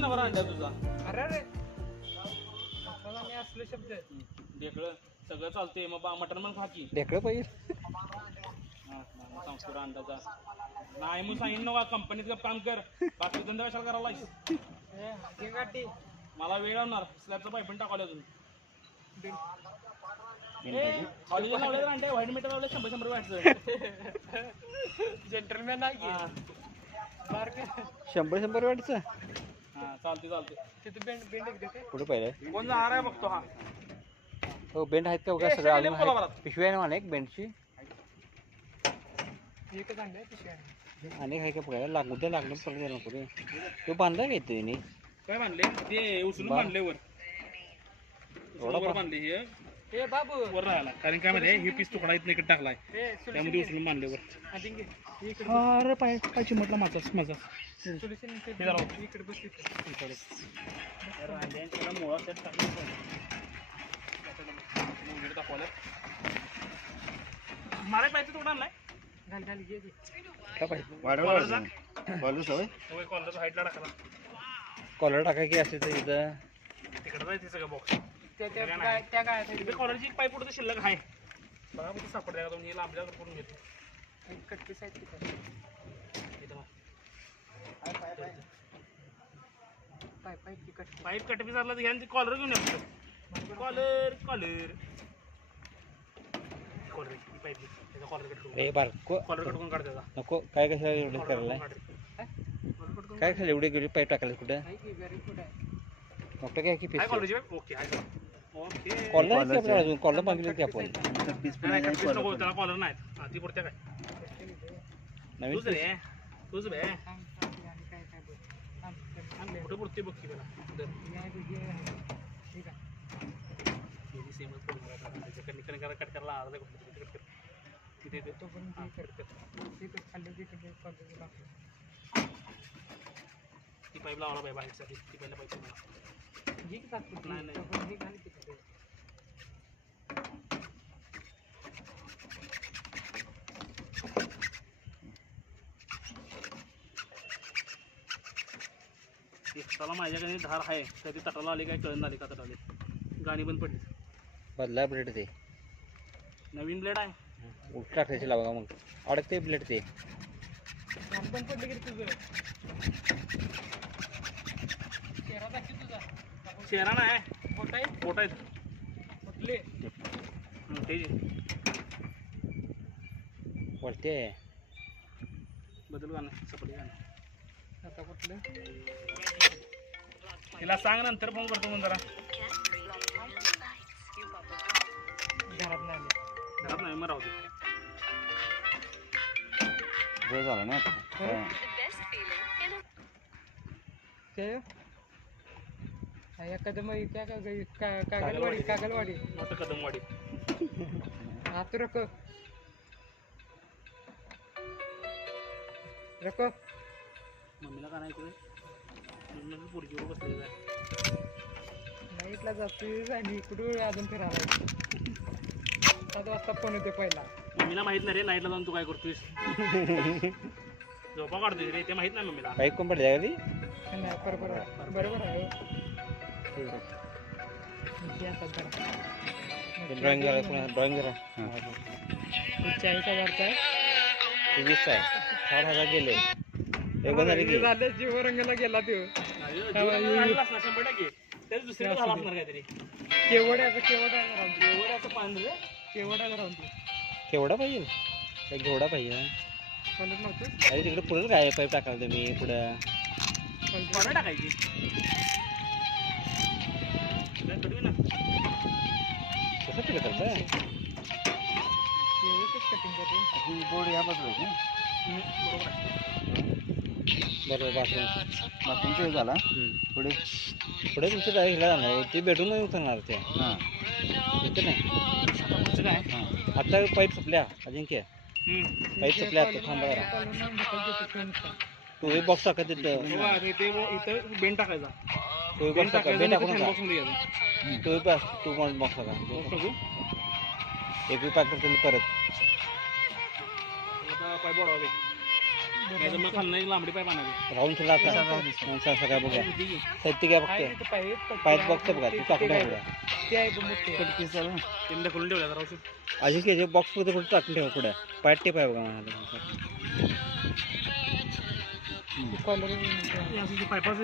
महिनाभर अंड्या तुझा. अरे अरे मला मी असले शब्द ढेकळं सगळं चालते. मग मटण पण खा की. ढेकळं पाहिजे. संस्कृत अंड्याचा नाही मग सांगितलं नका कंपनीत काम कर. बाकी धंदा कशाला करायला. मला वेळ लावणार. स्लॅबचं पाईप पण टाकावलं अजून. हॉलिडे लावले तर अंडे व्हाईट मीटर लावले 100 वाटचं. जेंटलमॅन आहे की 100 वाटचं. हा चालते चालते. तिथे बेंड बेंड कुठे पाहिजे. कोण जाणार आहे बघतो. हा हो बेंड आहेत का बघा सगळं अजून आहेत. पिशवी आहे ना मला एक बेंडची. एकच अंडे पिशवी अनेक आहे का बघायला लागू द्या. लागलं पडलं नको रे. तो बांधला का येते तिने काय बांधले ते उचलून बांधले वर. वर बांधले हे बाबू वर राहायला. कारण काय माहिती हे पीस तुकडा इथं इकडे टाकलाय त्यामध्ये उचलून बांधले वर. अरे पाय पायची म्हटलं माझाच माझा इकडे बस मला पाहिजे तुकडा आणलाय. घाल घाल घे काय पाहिजे. कॉलरचा हाईटला टाकला. कॉलर टाका की असेल तर इथं तिकडे जायचं सगळं बॉक्स. त्या काय कॉलरची एक पाईप कुठं शिल्लक आहे बघा. कुठे सापडते का तुम्ही लांबल्यावर करून घेतो. कटपीस आहेत पाईप कटपी झाला तर घ्या. कॉलर घेऊन या. कॉलर कॉलर कॉलर पाईप त्याचा कॉलर कट करून ए बार कॉलर कट करून काढ त्याचा. नको काय कशाला एवढं करायला. काय खाली एवढी गेली पाईप टाकायला कुठं. डॉक्टर काय की पीस कॉलरची ओके ओके. कॉलर अजून कॉलर बांधले की आपण त्याला कॉलर नाही. हा ती पुढच्या काय नवीन तुझं रे तुझं बे कुठं पुढते बघ की त्याला कट करायला अर्धा कट कर तिथे ती पाईप लावायला पाहिजे बाहेरसाठी. ती पहिला पाईप नाही नाही त्याला माझ्याकडे धार आहे. कधी तटाला आली काय कळण आली का तटाले गाणी बंद पडली. बदला ब्लेड ते नवीन ब्लेड आहे. उलट टाकायची लावा मग अडकते ब्लेड ते. पण पडले की तुझं चेहरा दाखव तुझा. चेहरा नाही फोटो आहे फोटो आहेत कुठले ते वरते बदल गाणं सपडी गाणं. आता कुठलं तिला सांग नंतर फोन करतो मग जरा. घरात नाही घरात नाही मग राहू दे. वेळ झाला ना आता. कदम कागलवाडी कागलवाडी आता कदमवाडी हात रको रको मम्मीला का नाही इकडे पुढची बसलेली आहे. नाईटला जातोय आणि इकडून अजून फिरायला 7 वाजता फोन येते पहिला. मम्मीला माहित नाही रे नाईटला जाऊन तू काय करतोयस. झोपा काढतोय रे ते माहित नाही मम्मीला. बाईक कोण पडल्या कधी नाही बरोबर आहे बरोबर आहे. ड्रॉइंग करा ड्रॉइंग करा. 40,000चा आहे. 20 आहे. 7,000 गेले. एक झाले की झाले जीव रंगाला गेला तो. 100% त्याच दुसऱ्या झाला असणार काहीतरी. केवढ्याचं पाणी रे केवढ्याला राहून तू केवढा पाहिजे. काय घेवडा पाहिजे. कळत नव्हतं. अरे तिकडे पुढे काय पाईप टाकाल तुम्ही पुढं कोणा टाकायची ना कसं तिकडे करता. कटिंग करते बोर्ड या बरोबर बरोबर बाथरूम झाला. पुढे पुढे तुमचं काय हिला जाणार ते बेडरूम उतरणार ते. हां येते नाही काय आता पाईप सुटल्या अजिंक्य. पाईप सुटल्या आता थांबा जरा. तो एक बॉक्स टाका तिथं. इथं बेंड टाकायचा. तो एक बॉक्स टाका. बेंड टाकू नका. तो एक बॉक्स टाका. एक पॅक करते परत. पाईप वाढवा. नाही तर मग खाल्लं नाही लांबडी पाय पाण्याची राहून सुद्धा आता सगळं बघा साहित्य काय बघते पाईप बॉक्स बघा ते टाकून ठेवा ते आहे बघ मोठे. तीन खोलून ठेवल्या जरा औषध अशी के बॉक्स मध्ये कुठे टाकून ठेवा पुढे पाईप टेप आहे बघा मला कॉलर पायपाच